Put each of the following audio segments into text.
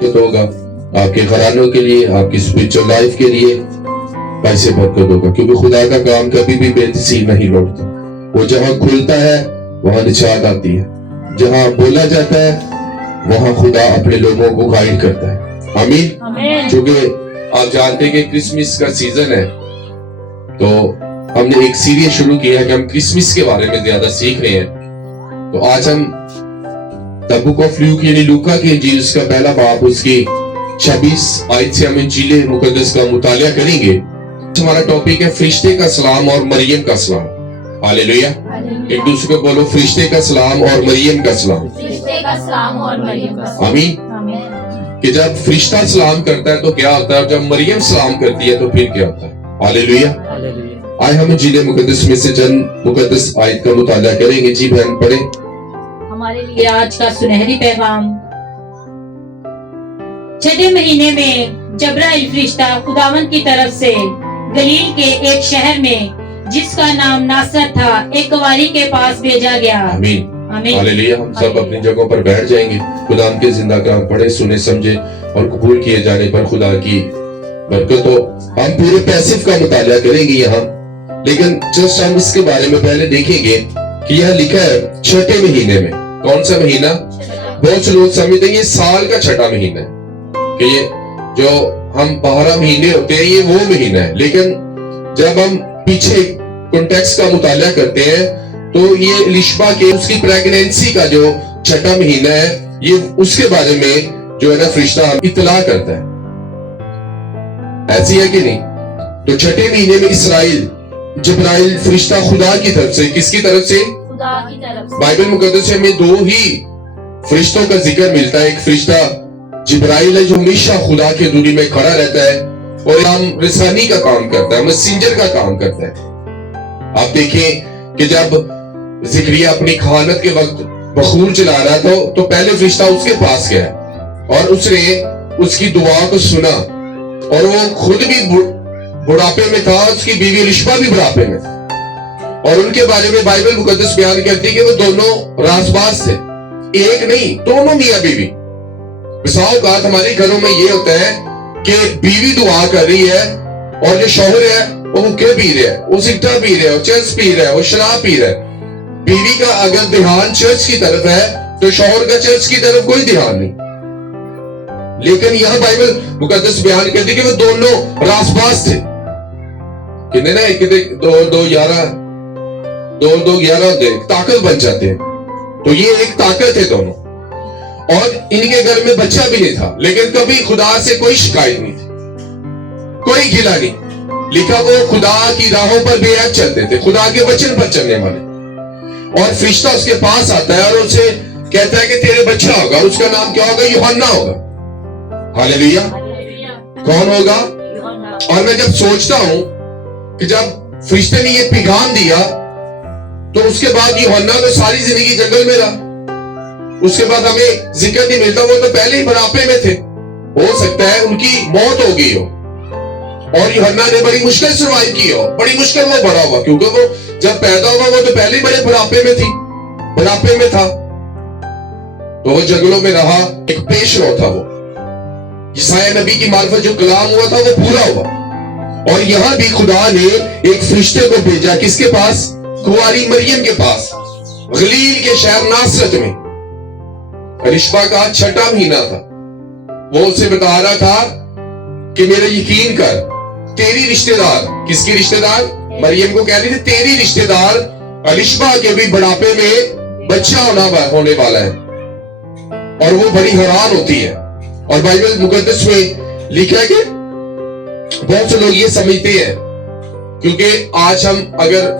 برکت ہوگا آپ کے گھرانوں کے لیے, آپ کی اسپرچل لائف کے لیے ایسے برکت ہوگا, کیونکہ خدا کا کام کبھی بھی بے تسیل نہیں لوٹتا. وہ جہاں کھلتا ہے وہاں نجات آتی ہے, جہاں بولا جاتا ہے وہاں خدا اپنے لوگوں کو گائیڈ کرتا ہے. آمین. چونکہ آپ جانتے ہیں کہ کرسمس کا سیزن ہے, تو ہم نے ایک سیریز شروع کیا ہے کہ ہم کرسمس کے بارے میں زیادہ سیکھ رہے ہیں. تو آج ہم دی بک آف لیوک یعنی لوکا کی انجیل اس کا پہلا باب اس کی 26 آیت سے ہم انجیل مقدس کا مطالعہ کریں گے. ہمارا ٹاپک ہے فرشتے کا سلام اور مریم کا سلام. ہاللیلویا. ایک دوسرے کو بولو, فرشتے کا سلام اور مریم کا سلام. فرشتے کا سلام اور مریم کا سلام. آمین. کہ جب فرشتہ سلام کرتا ہے تو کیا ہوتا ہے, جب مریم سلام کرتی ہے تو پھر کیا ہوتا ہے. ہاللیلویا. آئے ہم انجیل مقدس میں سے چند مقدس آیت کا مطالعہ کریں گے. جی بہن پڑھیں. ہمارے لیے آج کا سنہری پیغام. چھٹے مہینے میں جبرائیل فرشتہ خداوند کی طرف سے گلیل کے ایک شہر میں جس کا نام ناصرت تھا ایک کنواری کے پاس بھیجا گیا. آمین. آمین. ہاللیلویا. ہم سب اپنی جگہوں پر بیٹھ جائیں گے. خدا ہم کے زندہ کلام پڑھے, سنے, سمجھے اور قبول کیے جانے پر خدا کی برکت ہو. ہم پورے پیسف کا مطالعہ کریں گے یہاں, لیکن جسٹ ہم اس کے بارے میں پہلے دیکھیں گے کہ یہاں لکھا ہے چھٹے مہینے میں. کون سا مہینہ؟ بہت سے لوگ سمجھتے ہیں یہ سال کا چھٹا مہینہ ہے, کہ یہ جو ہم 12 مہینے ہوتے ہیں یہ وہ مہینہ ہے. لیکن جب ہم پیچھے کنٹیکسٹ کا مطالعہ کرتے ہیں تو یہ الشبا کے اس کی پریگنینسی کا جو چھٹا مہینہ ہے, یہ اس کے بارے میں جو ہے نا فرشتہ اطلاع کرتا ہے. ایسی ہے کہ نہیں؟ تو چھٹے مہینے میں اسرائیل جبرائیل فرشتہ خدا کی طرف سے, کس کی طرف سے؟ خدا کی طرف سے. بائبل مقدس میں 2 ہی فرشتوں کا ذکر ملتا ہے. ایک فرشتہ جبرائیل ہے جو ہمیشہ خدا کے دوری میں کھڑا رہتا ہے اور کام رسانی کا کام کرتا ہے, میسنجر کا کام کرتا ہے. آپ دیکھیں کہ جب زکریا اپنی کہانت کے وقت بخور چلا رہا تھا تو پہلے فرشتہ اس کے پاس گیا اور اس نے اس کی دعا کو سنا, اور وہ خود بھی بڑھاپے میں تھا, اس کی بیوی الشبا بھی بڑھاپے میں تھا, اور ان کے بارے میں بائبل مقدس بیان کرتی ہے کہ وہ دونوں رازباز تھے. ایک نہیں, دونوں میاں بیوی. بسا اوقات ہمارے گھروں میں یہ ہوتا ہے کہ بیوی دعا کر رہی ہے اور جو شوہر ہے وہ حقے پی رہا ہے, وہ سگٹا پی رہا ہے, وہ چرس پی رہا ہے, وہ شراب پی رہا ہے. بیوی کا اگر دھیان چرچ کی طرف ہے تو شوہر کا چرچ کی طرف کوئی دھیان نہیں. لیکن یہاں بائبل مقدس بیان کرتی کہ وہ دونوں رازباز تھے. کتنے نا, ایک 2-2-11 ہوتے, طاقت بن جاتے ہیں. تو یہ ایک طاقت ہے دونوں, اور ان کے گھر میں بچہ بھی نہیں تھا, لیکن کبھی خدا سے کوئی شکایت نہیں تھی, کوئی گلہ نہیں. لکھا وہ خدا کی راہوں پر بے عیب چلتے تھے, خدا کے وچن پر چلنے والے. اور فرشتہ اس کے پاس آتا ہے اور اسے کہتا ہے کہ تیرے بچہ ہوگا, اس کا نام کیا ہوگا؟ یوحنا ہوگا. ہاللیلویا. کون ہوگا؟ اور میں جب سوچتا ہوں کہ جب فرشتے نے یہ پیغام دیا تو اس کے بعد یوحنا تو ساری زندگی جنگل میں رہا, اس کے بعد ہمیں ذکر نہیں ملتا. وہ تو پہلے ہی بڑھاپے میں تھے, ہو سکتا ہے ان کی موت ہو گئی ہو, اور یوحنا نے بڑی مشکل سروائیو کی ہو, بڑی مشکل وہ بڑا ہوا, کیونکہ وہ جب پیدا ہوا وہ تو پہلے ہی بڑے بڑھاپے میں تھی, بڑھاپے میں تھا. تو وہ جنگلوں میں رہا, ایک پیش رو تھا. وہ یسایہ نبی کی معرفت جو کلام ہوا تھا وہ پورا ہوا. اور یہاں بھی خدا نے ایک فرشتے کو بھیجا, کس کے پاس؟ کنواری مریم کے پاس, گلیل کے شہر ناصرت میں. الشبا کا چھٹا مہینہ تھا. وہ اسے بتا رہا تھا کہ میرا یقین کر, تیری رشتہ دار, کس کی رشتہ دار؟ مریم کو کہہ رہی تھی تیری رشتہ دار الشبا کے بھی بڑھاپے میں بچہ ہونے والا ہے. اور وہ بڑی حیران ہوتی ہے. اور بائبل مقدس میں لکھا ہے کہ بہت سے لوگ یہ سمجھتے ہیں, کیونکہ آج ہم اگر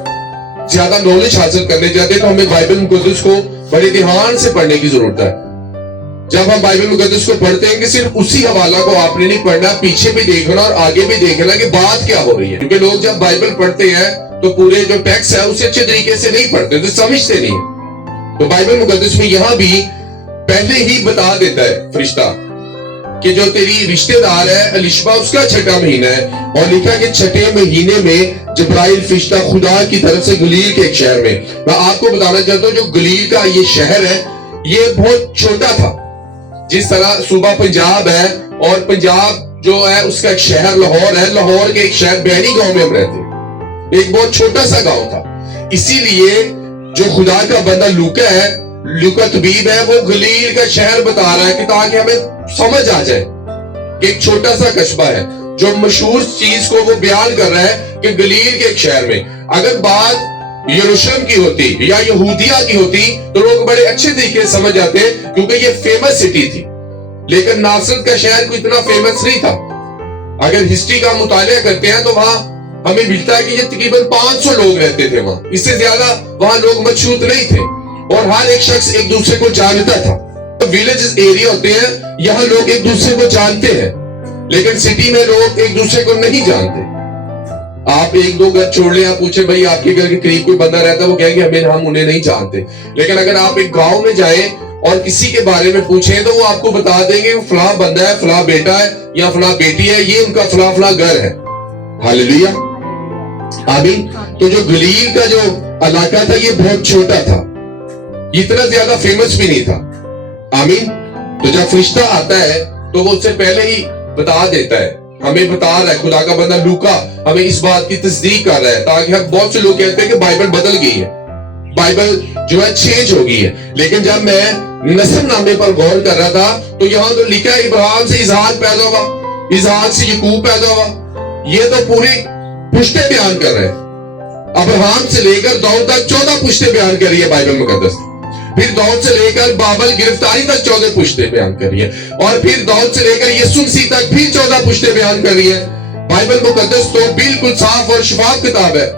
زیادہ نالج حاصل کرنے جاتے ہیں تو ہمیں بائبل مقدس کو بڑے دھیان سے پڑھنے کی ضرورت ہے. جب ہم بائبل مقدس کو پڑھتے ہیں کہ صرف اسی حوالہ کو آپ نے نہیں پڑھنا, پیچھے بھی دیکھنا اور آگے بھی دیکھنا کہ بات کیا ہو رہی ہے. کیونکہ لوگ جب بائبل پڑھتے ہیں تو پورے جو ٹیکسٹ ہے اسے اچھے طریقے سے نہیں پڑھتے, تو سمجھتے نہیں. تو بائبل مقدس میں یہاں بھی پہلے ہی بتا دیتا ہے فرشتہ کہ جو تیری رشتہ دار ہے الشبا, اس کا چھٹا مہینہ ہے. اور لکھا کہ چھٹے مہینے میں جبرائیل فرشتہ خدا کی طرف سے گلیل کے ایک شہر میں. میں آپ کو بتانا چاہتا ہوں جو گلیل کا یہ شہر ہے یہ بہت چھوٹا تھا, جس طرح صوبہ پنجاب ہے اور پنجاب جو ہے اس کا ایک شہر لاہور ہے، لاہور کے ایک شہر بحری گاؤں میں ہم رہتے ہیں، ایک بہت چھوٹا سا گاؤں تھا. اسی لیے جو خدا کا بندہ لوکا ہے، لوکا طبیب ہے، وہ گلیل کا شہر بتا رہا ہے کہ تاکہ ہمیں سمجھ آ جائے. ایک چھوٹا سا قصبہ ہے جو مشہور چیز کو وہ بیان کر رہا ہے کہ گلیل کے ایک شہر میں اگر بات یروشلم کی ہوتی یا یہودیہ کی ہوتی تو لوگ بڑے اچھے طریقے سے سمجھ جاتے کیونکہ یہ فیمس سٹی تھی. لیکن ناصرت کا شہر کوئی اتنا فیمس نہیں تھا. اگر ہسٹری کا مطالعہ کرتے ہیں تو وہاں ہمیں ملتا ہے کہ یہ تقریباً 500 لوگ رہتے تھے وہاں. اس سے زیادہ وہاں لوگ مشہور نہیں تھے اور ہر ایک شخص ایک دوسرے کو جانتا تھا. ویلیجز ایریا ہوتے ہیں، یہاں لوگ ایک دوسرے کو جانتے ہیں، لیکن سٹی میں لوگ ایک دوسرے کو نہیں جانتے. آپ ایک دو گھر چھوڑ لیں، آپ پوچھیں بھائی آپ کے گھر کے قریب کوئی بندہ رہتا ہے، وہ کہیں گے ہم انہیں نہیں جانتے. لیکن اگر آپ ایک گاؤں میں جائیں اور کسی کے بارے میں پوچھیں تو وہ آپ کو بتا دیں گے فلاں بندہ ہے، فلاں بیٹا ہے یا فلاں بیٹی ہے، یہ ان کا فلاں فلاں گھر ہے. ہاللیلویہ، آمین. تو جو گلیل کا جو علاقہ تھا یہ بہت چھوٹا تھا، یہ اتنا زیادہ فیمس بھی نہیں تھا. آمین. تو جب فرشتہ آتا ہے تو وہ اس سے پہلے ہی بتا دیتا ہے، ہمیں بتا رہا ہے. خدا کا بندہ لوکا ہمیں اس بات کی تصدیق کر رہا ہے تاکہ بہت سے لوگ کہتے ہیں کہ بائبل بدل گئی ہے، بائبل جو ہے چینج ہو گئی ہے. لیکن جب میں نسل نامے پر غور کر رہا تھا تو یہاں تو لکھا ہے ابراہیم سے اسحاق پیدا ہوا، اسحاق سے یعقوب پیدا ہوا. یہ تو پوری پشتے بیان کر رہے ہیں. ابراہیم سے لے کر داؤد تک 14 پشتے بیان کر رہی ہے بائبل مقدس. پھر داؤد سے لے کر بابل گرفتاری تک 14 پشتے بیان کر رہی ہے، اور پھر داؤد سے لے کر یسوع مسیح تک پھر 14 پشتے بیان کر رہی ہے. بائبل مقدس تو بالکل صاف اور شفاف کتاب ہے،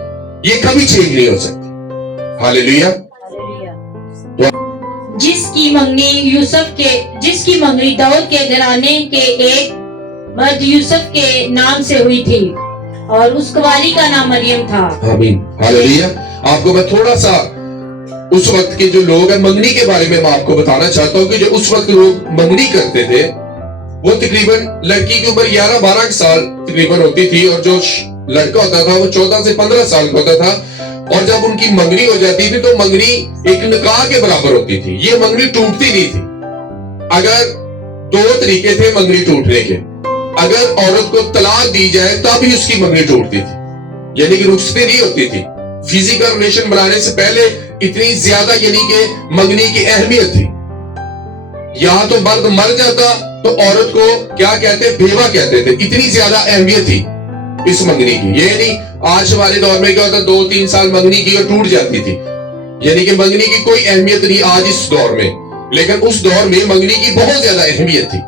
یہ کبھی چینج نہیں ہو سکتی. ہاللیلویہ. جس کی منگنی داؤد کے گھرانے کے ایک مرد یوسف کے نام سے ہوئی تھی اور اس کنواری کا نام مریم تھا. آمین. ہاللیلویہ. آپ کو میں تھوڑا سا اس وقت کے جو لوگ ہیں منگنی کے بارے میں آپ کو بتانا چاہتا ہوں کہ جو اس وقت لوگ منگنی کرتے تھے وہ تقریباً لڑکی کی عمر 11-12 سال تقریباً ہوتی تھی اور جو لڑکا ہوتا تھا وہ 14 سے 15 سال کا ہوتا تھا. اور جب ان کی منگنی ہو جاتی تھی تو منگنی ایک نکاح کے برابر ہوتی تھی. یہ منگنی ٹوٹتی نہیں تھی. اگر 2 طریقے تھے منگنی ٹوٹنے کے. اگر عورت کو طلاق دی جائے تب ہی اس کی منگنی ٹوٹتی تھی، یعنی کہ رخصتی نہیں ہوتی تھی. فزیکل ریلیشن بنانے سے پہلے اتنی زیادہ یعنی کہ منگنی کی اہمیت تھی. یہاں تو مرد مر جاتا تو عورت کو کیا کہتے، بیوہ کہتے تھے. اتنی زیادہ اہمیت تھی اس منگنی کی. یہ نہیں آج ہمارے دور میں کیا ہوتا 2-3 سال منگنی کی اور ٹوٹ جاتی تھی، یعنی کہ منگنی کی کوئی اہمیت نہیں آج اس دور میں. لیکن اس دور میں منگنی کی بہت زیادہ اہمیت تھی.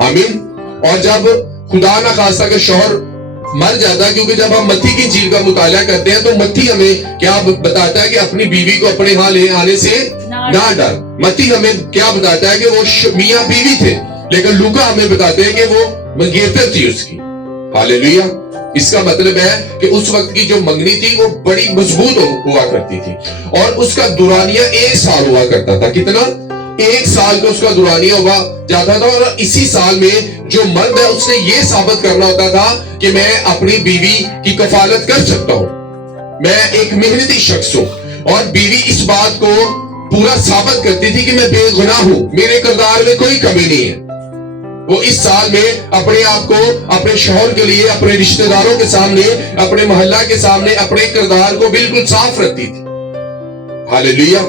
آمین. اور جب خدا نہ خواستہ کہ شوہر مر جاتا، کیونکہ جب ہم متی کی انجیل کا مطالعہ کرتے ہیں تو متی ہمیں کیا بتاتا ہے کہ اپنی بیوی کو اپنے ہاں لے آنے سے نہ ڈر. متی ہمیں کیا بتاتا ہے کہ وہ میاں بیوی تھے، لیکن لوکا ہمیں بتاتے ہیں کہ وہ منگیتر تھی اس کی. ہاللیلویہ. اس کا مطلب ہے کہ اس وقت کی جو منگنی تھی وہ بڑی مضبوط ہوا کرتی تھی اور اس کا دورانیہ 1 سال ہوا کرتا تھا. کتنا؟ 1 سال کا اس کا دورانیہ ہوا جاتا تھا. اور اسی سال میں جو مرد ہے اس نے یہ ثابت کرنا ہوتا تھا کہ میں اپنی بیوی کی کفالت کر سکتا ہوں، میں ایک محنتی شخص ہوں. اور بیوی اس بات کو پورا ثابت کرتی تھی کہ میں بے گناہ ہوں، میرے کردار میں کوئی کمی نہیں ہے. وہ اس سال میں اپنے آپ کو اپنے شوہر کے لیے، اپنے رشتہ داروں کے سامنے، اپنے محلہ کے سامنے اپنے کردار کو بالکل صاف رکھتی تھی. ہاللیلویہ.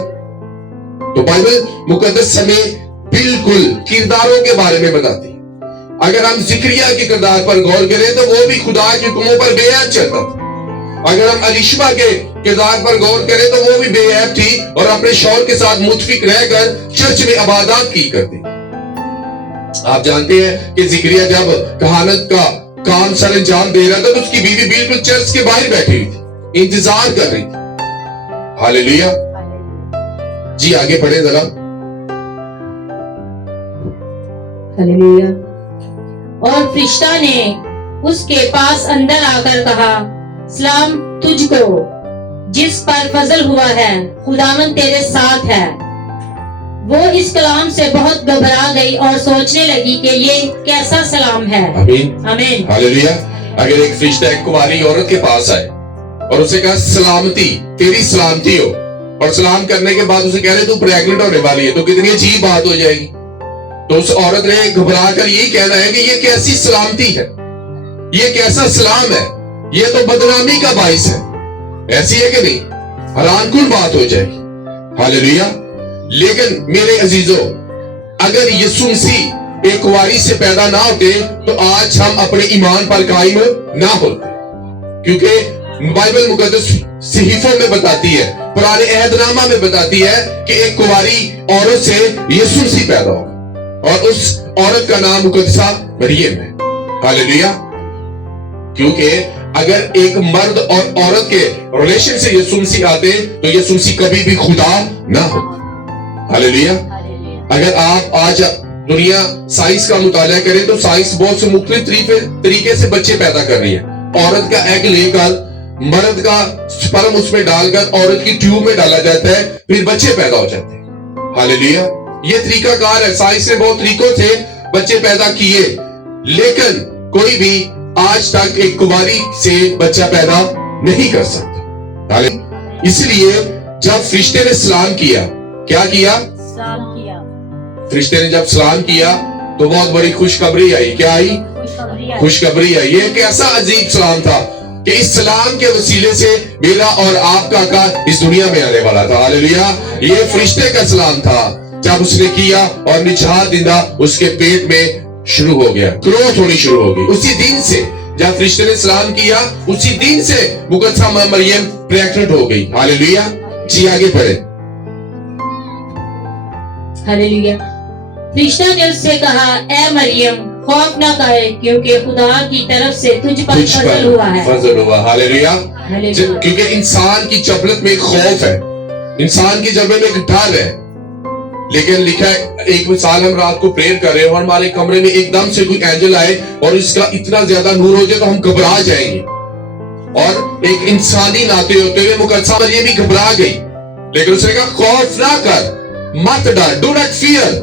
تو بائبل مقدس ہمیں بالکل کرداروں کے بارے میں بتاتی. اگر ہم زکریا کے کردار پر غور کریں تو وہ بھی خدا کے حکموں پر بے عیب چلتا تھا. اگر ہم الیشبا کے کردار پر غور کریں تو وہ بھی بے عیب تھی اور اپنے شوہر کے ساتھ متفق رہ کر چرچ میں عبادات کی کرتی. آپ جانتے ہیں کہ زکریا جب کہانت کا کام سر انجام دے رہا تھا تو اس کی بیوی بالکل چرچ کے باہر بیٹھی ہوئی تھی، انتظار کر رہی تھی. ہاللیلویہ. جی آگے پڑھیں ذرا. ہاللیلویہ. اور فرشتہ نے اس کے پاس اندر آ کر کہا، سلام تجھ کو جس پر فضل ہوا ہے، خداوند تیرے ساتھ ہے. وہ اس کلام سے بہت گھبرا گئی اور سوچنے لگی کہ یہ کیسا سلام ہے. آمین. آمین. ہاللیلویہ. اگر ایک فرشتہ ایک کنواری عورت کے پاس آئے اور اسے کہا سلامتی، تیری سلامتی ہو، اور سلام کرنے کے بعد اسے کہہ رہے تو پریگننٹ ہونے والی ہے، تو کتنی عجیب بات ہو جائے گی. تو اس عورت نے گھبرا کر یہی کہنا ہے کہ یہ کیسی سلامتی ہے، یہ کیسا سلام ہے، یہ تو بدنامی کا باعث ہے. ایسی ہے کہ نہیں؟ حیران کن بات ہو جائے گی. ہاللیلویا. لیکن میرے عزیزو، اگر یسوع مسیح ایک کنواری سے پیدا نہ ہوتے تو آج ہم اپنے ایمان پر قائم نہ ہوتے، کیونکہ بائبل مقدس صحیفوں میں بتاتی ہے، پرانے عہد نامہ میں بتاتی ہے کہ ایک کنواری عورت سے یسوع مسیح پیدا ہوگا، اور اس عورت کا نام مقدسہ مریم ہے. ہاللیلویا. کیونکہ اگر ایک مرد اور عورت کے ریلیشن سے یسوع مسیح آتے تو یسوع مسیح کبھی بھی خدا نہ ہوتے. ہاللیلویا. اگر آپ آج دنیا سائنس کا مطالعہ کریں تو سائنس بہت سے مختلف طریقے سے بچے پیدا کر رہی ہے. عورت کا ایگ لے کر مرد کا سپرم اس میں ڈال کر عورت کی ٹیوب میں ڈالا جاتا ہے، پھر بچے پیدا ہو جاتے ہیں. ہاللیلویا. یہ طریقہ کار ہے. سائنس نے بہت طریقوں سے بچے پیدا کیے، لیکن کوئی بھی آج تک ایک کنواری سے بچہ پیدا نہیں کر سکتا. اس لیے جب فرشتے نے سلام کیا، کیا کیا؟ فرشتے نے جب سلام کیا تو بہت بڑی خوشخبری آئی. کیا آئی؟ خوشخبری آئی. یہ ایک ایسا عجیب سلام تھا کہ اس سلام کے وسیلے سے میرا اور آپ کا آقا اس دنیا میں آنے والا تھا. ہاللیلویا. یہ فرشتے کا سلام تھا. جب اس نے کیا اور نجات دہندہ اس کے پیٹ میں شروع ہو گیا، گروتھ ہونی شروع ہو گئی. اسی دن سے جب فرشتے نے سلام کیا، اسی دن سے مقدسہ مریم پریگننٹ ہو گئی. ہاللیلویا. جی آگے پڑھیں. ہاللیلویا. فرشتہ نے اس سے کہا، اے مریم خوف نہ کرے، کیونکہ خدا کی طرف سے تجھ پر فضل ہوا ہے. فضل ہوا. ہاللیلویا. کیونکہ انسان کی چپلت میں ایک خوف ہے، انسان کی جبڑے میں ایک ڈر ہے. لیکن لکھا ہے، ایک مثال ہم رات کو پریئر کر رہے ہیں اور ہمارے کمرے میں ایک دم سے کوئی اینجل آئے اور اس کا اتنا زیادہ نور ہو جائے تو ہم گھبرا جائیں گے. اور ایک انسانی ناطے ہوتے ہوئے مقدسہ مریم بھی گھبرا گئی، لیکن اس نے کہا خوف نہ کر، مت ڈر، ڈو ناٹ فیئر.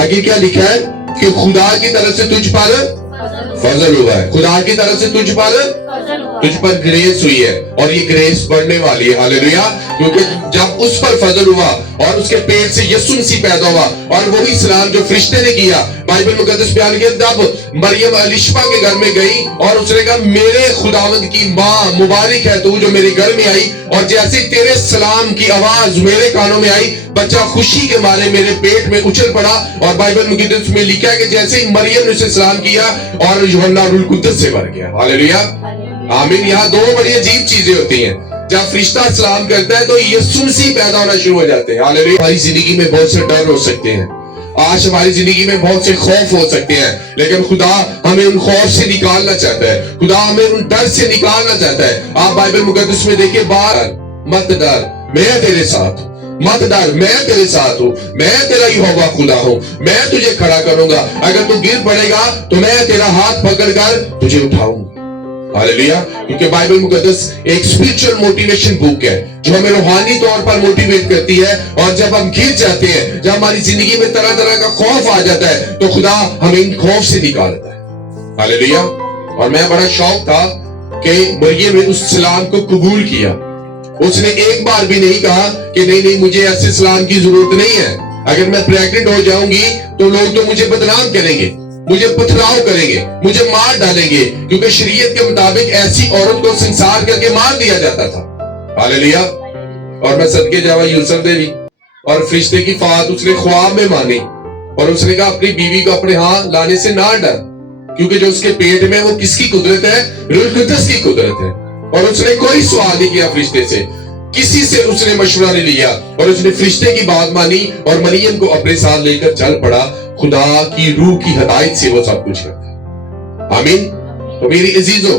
آگے کیا لکھا ہے کہ خدا کی طرف سے تجھ پر فضل ہوا ہے. خدا کی طرف سے تجھ پر گریس ہوئی ہے، اور یہ گریس بڑھنے والی ہے. ہاللیلویا. کیونکہ جب اس پر فضل ہوا اور اس کے پیٹ سے یسوع مسیح پیدا ہوا، اور وہی سلام جو فرشتے نے کیا، بائبل مقدس بیان کیا، جب مریم الشبا کے گھر میں گئی اور اس نے کہا میرے خداوند کی ماں مبارک ہے تو جو میرے گھر میں آئی، اور جیسے تیرے سلام کی آواز میرے کانوں میں آئی، بچہ خوشی کے مارے میرے پیٹ میں اچھل پڑا. اور بائبل مقدس میں لکھا ہے کہ جیسے ہی مریم نے اسے سلام کیا اور یوحنا روح القدس سے بھر گیا. ہاللیلویا. آمین. یہاں دو بڑی عجیب چیزیں ہوتی ہیں. جب فرشتہ سلام کرتا ہے تو یسوع مسیح پیدا ہونا شروع ہو جاتے ہیں. ہاللیلویا. ہماری زندگی میں بہت سے ڈر ہو سکتے ہیں، آج ہماری زندگی میں بہت سے خوف ہو سکتے ہیں، لیکن خدا ہمیں ان خوف سے نکالنا چاہتا ہے، خدا ہمیں ان ڈر سے نکالنا چاہتا ہے. آپ بائبل مقدس میں دیکھیں، بار مت ڈر میں تیرے ساتھ ہوں، مت ڈر میں تیرے ساتھ ہوں، میں تیرا یہوہ خدا ہوں، میں تجھے کھڑا کروں گا، اگر تو گر پڑے گا تو میں تیرا ہاتھ پکڑ کر تجھے اٹھاؤں گا. ہاللیلویا. کیونکہ بائبل مقدس ایک اسپرچل موٹیویشن بک ہے جو ہمیں روحانی طور پر موٹیویٹ کرتی ہے، اور جب ہم گر جاتے ہیں، جب ہماری زندگی میں طرح طرح کا خوف آ جاتا ہے تو خدا ہمیں ان خوف سے نکالتا ہے. ہاللیلویا. اور میں بڑا شوق تھا کہ مریم نے اس سلام کو قبول کیا. اس نے ایک بار بھی نہیں کہا کہ نہیں مجھے ایسے سلام کی ضرورت نہیں ہے، اگر میں پریگننٹ ہو جاؤں گی تو لوگ تو مجھے بدنام کریں گے، مجھے پتھراؤ کریں گے، مجھے مار ڈالیں گے، کیونکہ شریعت کے مطابق ایسی عورت کو سنسار کر کے مار دیا جاتا تھا. ہاللیلویا. اور میں صدقے جاواں یوسف دیوی اور فرشتے کی فات اس نے خواب میں مانی، اور اس نے کہا اپنی بیوی کو اپنے ہاں لانے سے نہ ڈر، کیونکہ جو اس کے پیٹ میں وہ کس کی قدرت ہے؟ روح القدس کی قدرت ہے. اور اس نے کوئی سوال نہیں کیا فرشتے سے، کسی سے اس نے مشورہ نہیں لیا، اور اس نے فرشتے کی بات مانی اور مریم کو اپنے ساتھ لے کر چل پڑا. خدا کی روح کی ہدایت سے وہ سب کچھ کرتا ہے. آمین. تو میری عزیزو،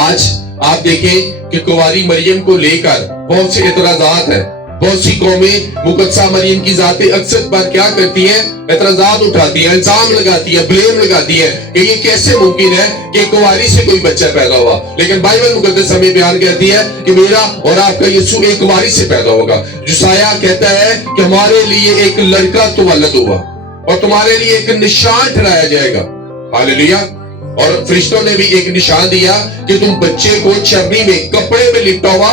آج آپ دیکھیں کہ کنواری مریم کو لے کر بہت سے اعتراضات ہیں. بہت سی قومیں مقدسہ مریم کی ذات اقدس پر کیا کرتی ہیں؟ اعتراضات اٹھاتی ہیں، الزام لگاتی ہیں، بلیم لگاتی ہیں کہ یہ کیسے ممکن ہے کہ کنواری سے کوئی بچہ پیدا ہوا. لیکن بائبل مقدس ہمیں بیان کرتی ہے کہ میرا اور آپ کا یسوع ایک کنواری سے پیدا ہوگا. یسایہ کہتا ہے کہ ہمارے لیے ایک لڑکا تولد ہوا اور تمہارے لیے ایک نشان ٹھہرایا جائے گا. ہاللیلویا. اور فرشتوں نے بھی ایک نشان دیا کہ تم بچے کو چرنی میں کپڑے میں لپٹا ہوا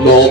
9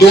2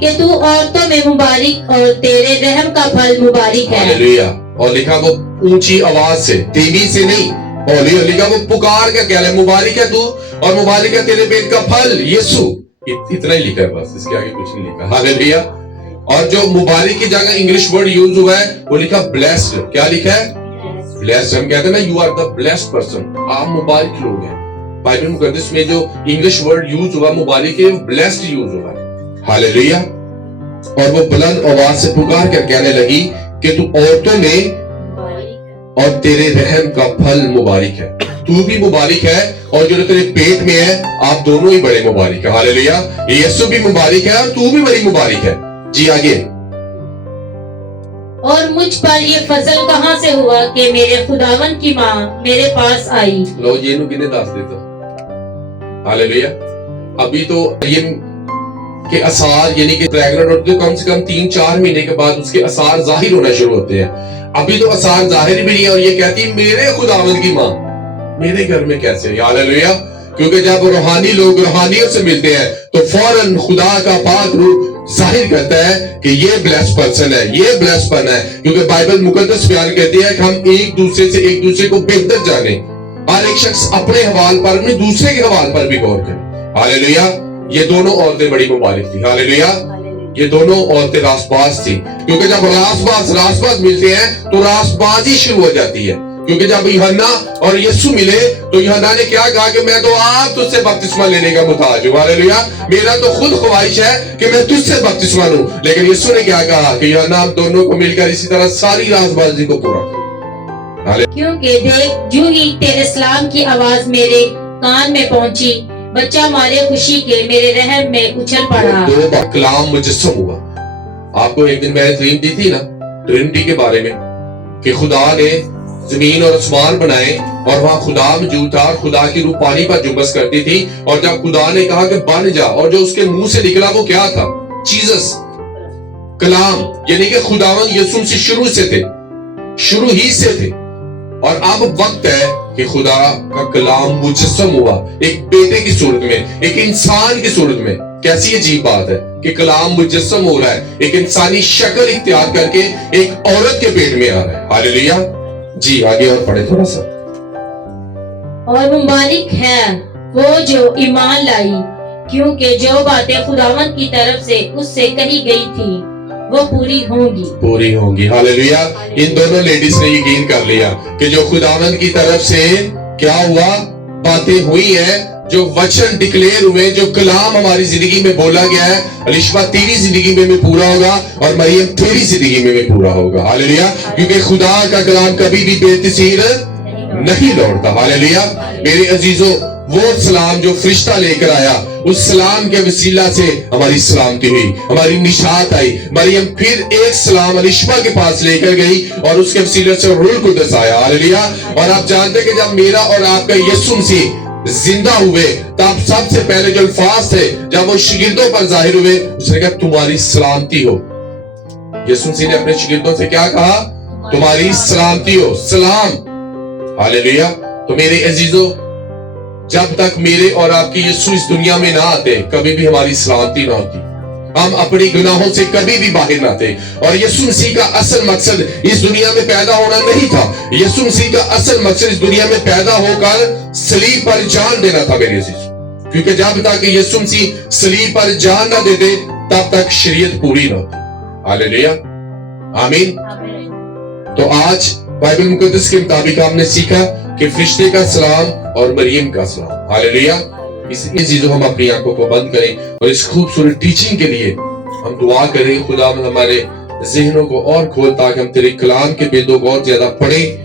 کہ تو عورتوں میں مبارک اور تیرے رحم کا پھل مبارک ہے. ہاللیلویا. اور لکھا وہ اونچی آواز سے، تیزی سے نہیں، اور لکھا وہ پکار کر کہہ رہا ہے مبارک ہے تو اور مبارک ہے تیرے پیٹ کا پھل یسوع. اتنا ہی لکھا ہے بس، اس کے آگے کچھ نہیں لکھا. ہاللیلویا. اور جو مبارک کی جگہ انگلش ورڈ یوز ہوا ہے وہ لکھا بلیسڈ. کیا لکھا ہے؟ بلیسڈ. ہم کہتے ہیں نا you are the blessed person, آپ مبارک لوگ ہیں. بائبل مقدس میں جو انگلش ورڈ یوز ہوا مبارک ہے، بلیسڈ یوز ہوا ہے. ہاللیلویا. اور وہ بلند آواز سے پکار کر کہنے لگی کہ تو عورتوں میں اور تیرے رحم کا پھل مبارک ہے. تو بھی مبارک ہے اور جو تیرے پیٹ میں ہے آپ دونوں ہی بڑے مبارک ہیں. ہاللیلویا. یسوع بھی مبارک ہے اور تو بھی بڑی مبارک ہے. جی آگے. اور مجھ پر یہ فضل کہاں سے ہوا کہ میرے خداوند کی ماں میرے پاس آئی. لو یہ نو کنے داس دیتا. ہاللیلویا. ابھی تو یہ کہ اثار یعنی کہ پریگننٹ ہوتے کم سے کم 3-4 مہینے کے بعد اس کے اثار ظاہر ہونا شروع ہوتے ہیں. ابھی تو اثار ظاہر بھی نہیں ہے اور یہ کہتی ہے میرے خداوند کی ماں میرے گھر میں کیسے ہے. ہاللیلویا. کیونکہ جب روحانی لوگ روحانیت سے ملتے ہیں تو فوراً خدا کا پاک روح ظاہر کرتا ہے کہ یہ بلیس پرسن ہے، یہ بلیس پن ہے. کیونکہ بائبل مقدس بیان کہتی ہے کہ ہم ایک دوسرے کو بہتر جانیں. ہر ایک شخص اپنے حوال پر اپنے دوسرے کے حوال پر بھی غور کرے. ہاللیلویا. یہ دونوں عورتیں بڑی مبارک تھی. ہاللیلویا. یہ دونوں عورتیں راس باز تھی. کیونکہ جب راس باز ملتے ہیں تو راس بازی شروع ہو جاتی ہے. کیونکہ جب یوحنا اور یسوع ملے تو یوحنا نے کیا کہا کہ میں تو آپ تجھ سے بپتسمہ لینے کا محتاج ہوں. ہاللیلویا. میرا تو خود خواہش ہے کہ میں تجھ سے بپتسمہ لوں. لیکن یسوع نے کیا کہا کہ یوحنا ہم دونوں کو مل کر اسی طرح ساری راز بازی کو پورا کریں. کیونکہ دیکھ جو ہی تیرے سلام کی آواز میرے کان میں پہنچی بچہ مارے خوشی کے میرے رحم میں اچھل پڑا. دو بار کلام مجسم ہوا. آپ کو ایک دن میں نے ڈریم دی تھی نا ٹرینٹی کے بارے میں کہ خدا نے زمین اور آسمان بنائے اور وہاں خدا موجود تھا اور خدا کی روح پانی پر جنبش کرتی تھی. اور جب خدا نے کہا کہ بن جا اور جو اس کے منہ سے نکلا وہ کیا تھا؟ جیزس. کلام یعنی کہ خداوند یسوع سے شروع ہی سے تھے. اور اب وقت ہے کہ خدا کا کلام مجسم ہوا ایک بیٹے کی صورت میں، ایک انسان کی صورت میں. کیسی عجیب بات ہے کہ کلام مجسم ہو رہا ہے، ایک انسانی شکل اختیار کر کے ایک عورت کے پیٹ میں آ رہا ہے. ہاللیلویا. جی آگے اور پڑھے تھوڑا سا. اور مبارک ہے وہ جو ایمان لائی کیونکہ جو باتیں خداوند کی طرف سے اس سے کہی گئی تھی وہ پوری ہوں گی. ہاللیلویا. ان دونوں لیڈیز نے یقین کر لیا کہ جو خداوند کی طرف سے کیا ہوا باتیں ہوئی ہیں، جو وچن ڈکلیئر ہوئے، جو کلام ہماری زندگی میں بولا گیا ہے، الشبہ تیری زندگی میں بھی پورا ہوگا اور مریم تیری زندگی میں بھی پورا ہوگا. ہاللیلویا. کیونکہ خدا کا کلام کبھی بھی بے تاثیر نہیں لوٹتا. ہاللیلویا. میرے عزیزوں وہ سلام جو فرشتہ لے کر آیا اس سلام کے وسیلہ سے ہماری سلامتی ہوئی، ہماری نشات آئی. مریم پھر ایک سلام الشبہ کے پاس لے کر گئی اور اس کے وسیلے سے روح القدس آیا. ہاللیلویا. اور آپ جانتے ہیں کہ جب میرا اور آپ کا یسوع مسیح زندہ ہوئے تب سب سے پہلے جو الفاظ تھے جب وہ شاگردوں پر ظاہر ہوئے اس نے کہا تمہاری سلامتی ہو. یسوع مسیح نے اپنے شاگردوں سے کیا کہا؟ تمہاری سلامتی ہو. سلام. ہاللیلویا. تو میرے عزیزوں جب تک میرے اور آپ کی یسوع اس دنیا میں نہ آتے کبھی بھی ہماری سلامتی نہ ہوتی. ہم اپنی گناہوں سے کبھی بھی باہر نہ تھے. اور یسوع مسیح کا اصل مقصد اس دنیا میں پیدا ہونا نہیں تھا. یسوع مسیح کا اصل مقصد اس دنیا میں پیدا ہو کر صلیب پر جان دینا تھا میرے عزیز. کیونکہ جب تک یسوع مسیح صلیب پر جان نہ دیتے تب تک شریعت پوری نہ ہوتی. ہاللیلویا. آمین. تو آج بائبل مقدس کے مطابق ہم نے سیکھا کہ فرشتے کا سلام اور مریم کا سلام. ہاللیلویا. اس چیزوں ہم اپنی آنکھوں کو بند کریں اور اس خوبصورت ٹیچنگ کے لیے ہم دعا کریں خدا ہمارے ذہنوں کو اور کھول تاکہ ہم تیرے کلام کے بیدوں کو اور زیادہ پڑھیں